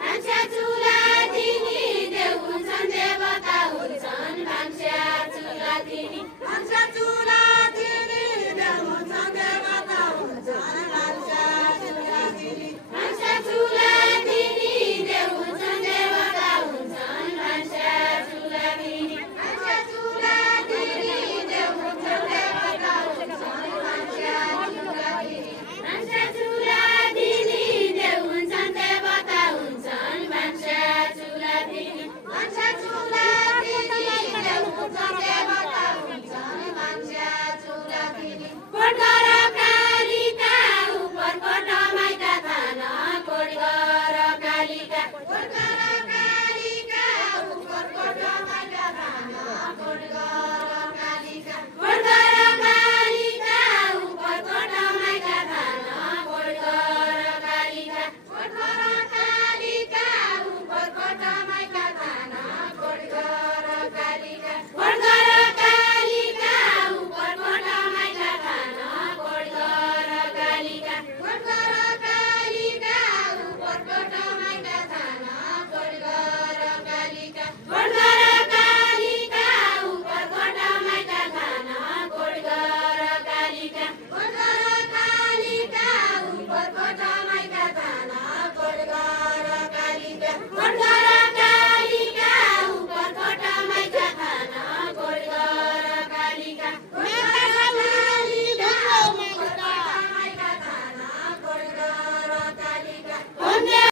भान्सा चुला दिनी देव हुन्छन् देवता हुन्छन् भान्सा चुला दिनी भान्सा चुला दिनी देव हुन्छन् देवता हुन्छन् भान्सा चुला दिनी भान्सा चुला दिनी देव हुन्छन् देवता हुन्छन् भान्सा चुला दिनी भान्सा चुला दिनी देव हुन्छन् देवता हुन्छन् भान्सा चुला दिनी भान्सा चुला दिनी देव हुन्छन् देवता हुन्छन् भान्सा चुला दिनी भान्सा चुला दिनी देव हुन्छन् देवता हुन्छन् भान्सा चुला दिनी कोट गर कालिका उपर कोट माइका थाना कोट गर कालिका